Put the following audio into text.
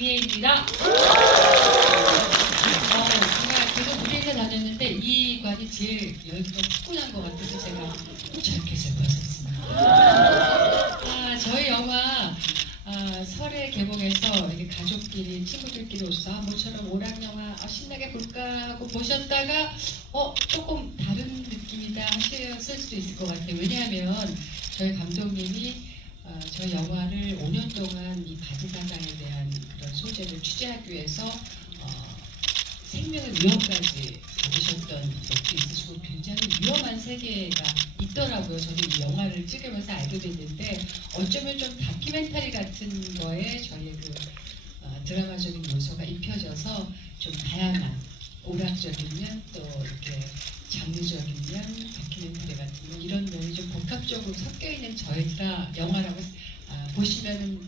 김희애입니다. 어, 제가 계속 무대에 다녔는데 이 관이 제일 여기가 후끈한 것 같아서 제가 저렇게 잡았었습니다. 아, 저희 영화 아, 설에 개봉해서 이렇게 가족끼리 친구들끼리 오셔서 아, 모처럼 오락 영화 아, 신나게 볼까 하고 보셨다가 어 조금 다른 느낌이다 하셨을 수도 있을 것 같아요. 왜냐하면 저희 감독님이 어, 저희 영화를 5년 동안 소재를 취재하기 위해서 어, 생명의 위험까지 잡으셨던 적도 있으시고 굉장히 위험한 세계가 있더라고요. 저는 이 영화를 찍으면서 알게 됐는데 어쩌면 좀 다큐멘터리 같은 거에 저희의 그 어, 드라마적인 요소가 입혀져서 좀 다양한 오락적인 면 또 이렇게 장르적인 면, 다큐멘터리 같은 면 이런 면이 좀 복합적으로 섞여 있는 저희가 영화라고 아, 보시면은